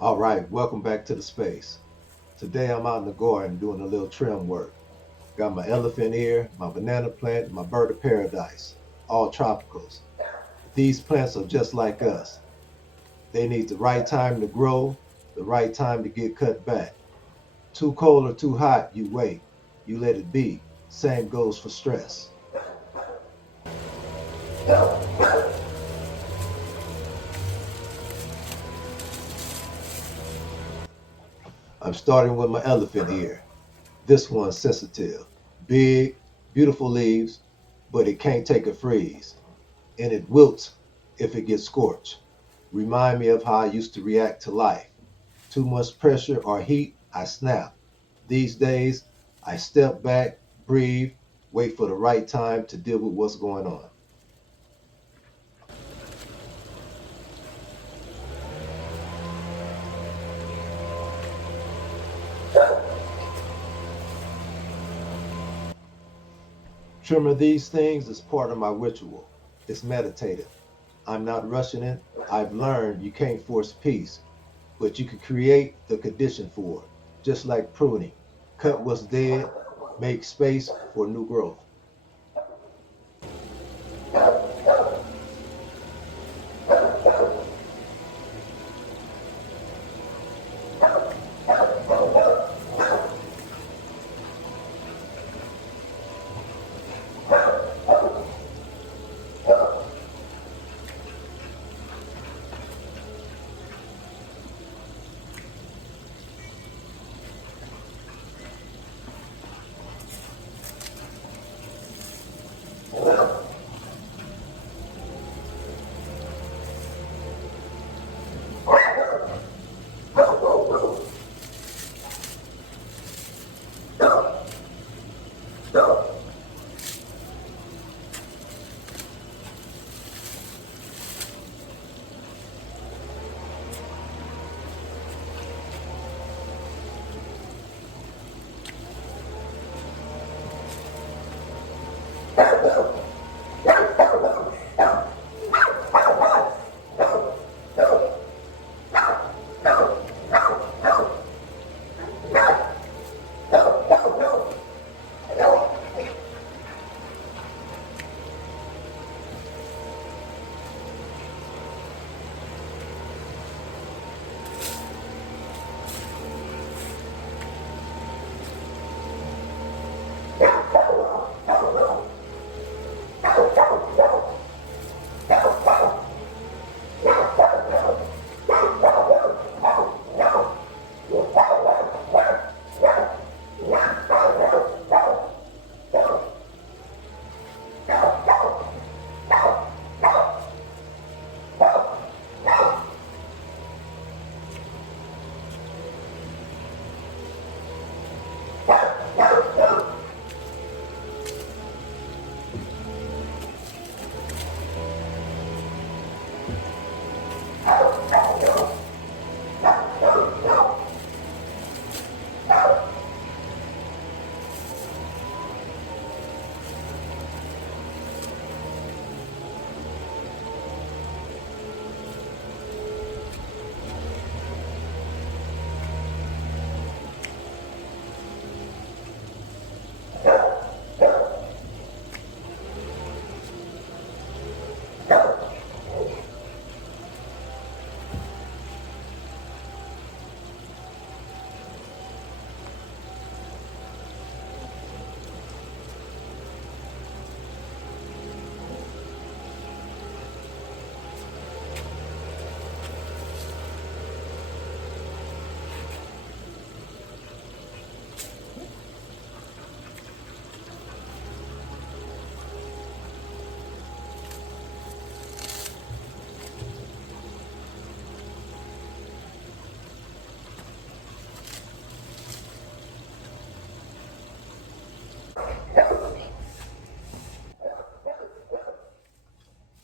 All right, welcome back to the space. Today I'm out in the garden doing a little trim work. Got my elephant ear, my banana plant, my bird of paradise, all tropicals. These plants are just like us. They need the right time to grow, the right time to get cut back. Too cold or too hot, you wait. You let it be. Same goes for stress. I'm starting with my elephant ear. This one's sensitive. Big, beautiful leaves, but it can't take a freeze. And it wilts if it gets scorched. Remind me of how I used to react to life. Too much pressure or heat, I snap. These days, I step back, breathe, wait for the right time to deal with what's going on. Trimming these things is part of my ritual. It's meditative. I'm not rushing it. I've learned you can't force peace, but you can create the condition for it, just like pruning. Cut what's dead, make space for new growth.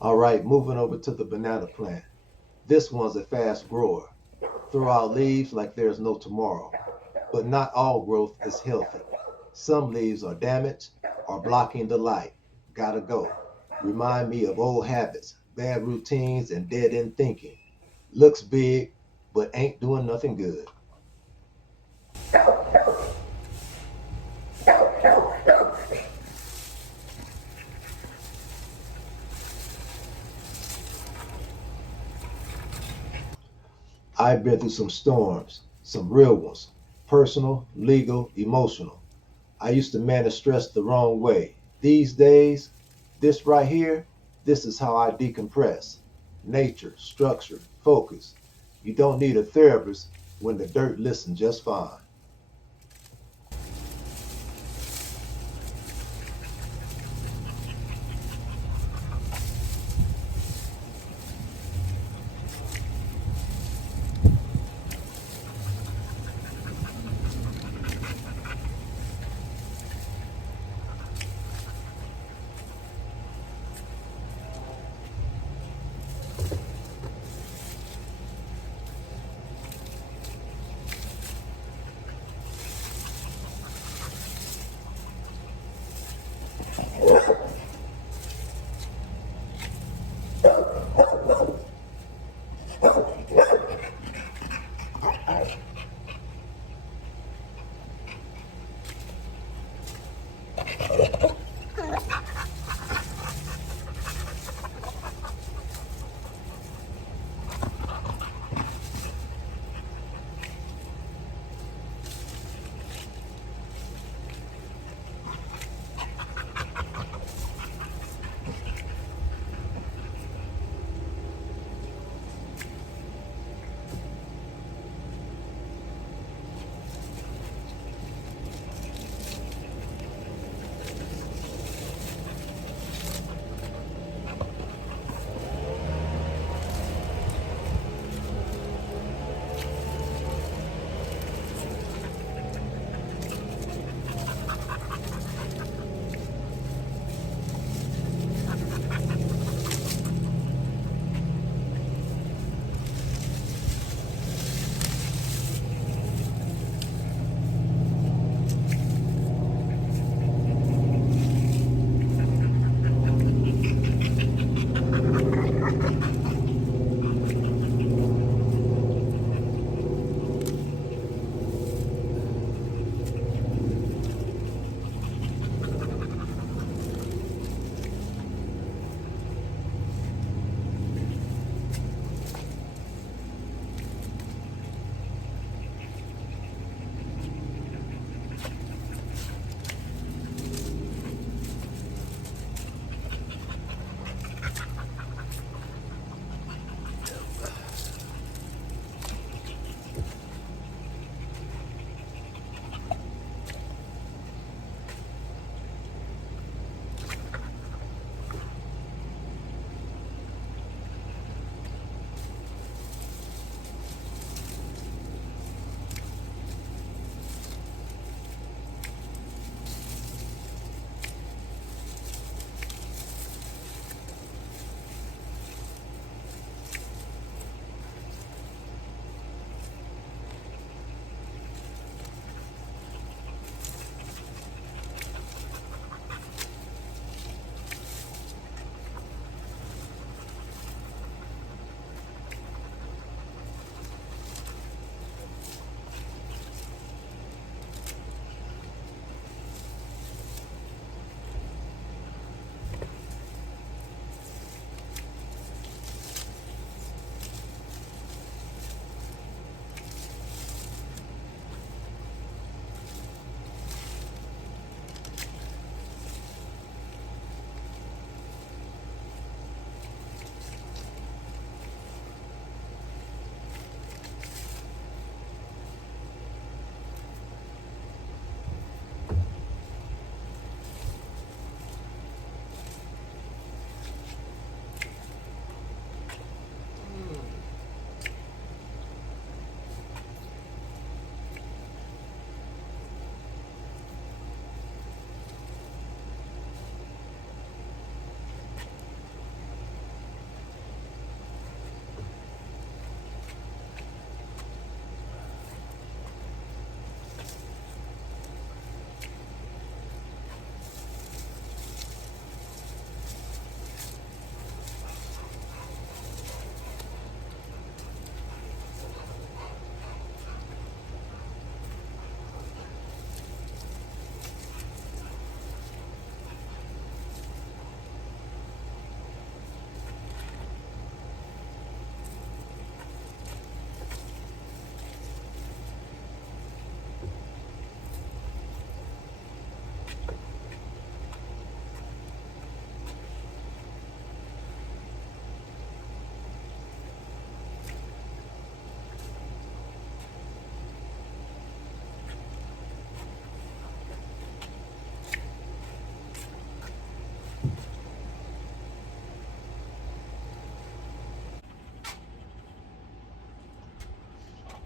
All right, moving over to the banana plant. This one's a fast grower. Throw out leaves like there's no tomorrow. But not all growth is healthy. Some leaves are damaged or blocking the light. Gotta go. Remind me of old habits, bad routines, and dead end thinking. Looks big, but ain't doing nothing good. I've been through some storms, some real ones, personal, legal, emotional. I used to manage stress the wrong way. These days, this right here, this is how I decompress. Nature, structure, focus. You don't need a therapist when the dirt listens just fine.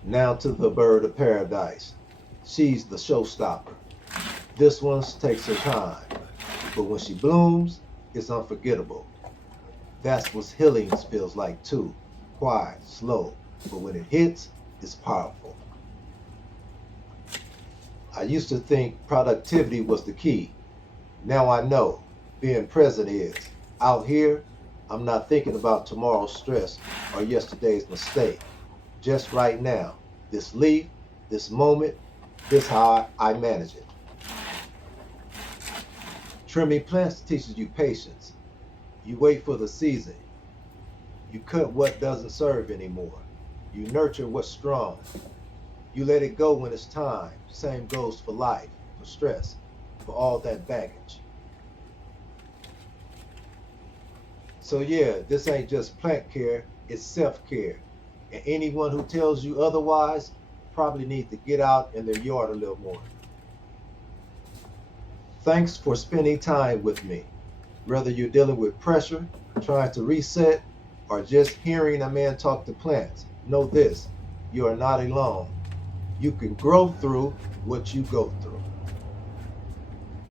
Now to the bird of paradise. She's the showstopper. This one takes her time, but when she blooms, it's unforgettable. That's what healing feels like too. Quiet, slow, but when it hits, it's powerful. I used to think productivity was the key. Now I know being present is. Out here, I'm not thinking about tomorrow's stress or yesterday's mistake. Just right now, this leaf, this moment, this how I manage it. Trimming plants teaches you patience. You wait for the season. You cut what doesn't serve anymore. You nurture what's strong. You let it go when it's time. Same goes for life, for stress, for all that baggage. So yeah, this ain't just plant care, it's self-care. And anyone who tells you otherwise probably need to get out in their yard a little more. Thanks for spending time with me. Whether you're dealing with pressure, trying to reset, or just hearing a man talk to plants, know this, you are not alone. You can grow through what you go through.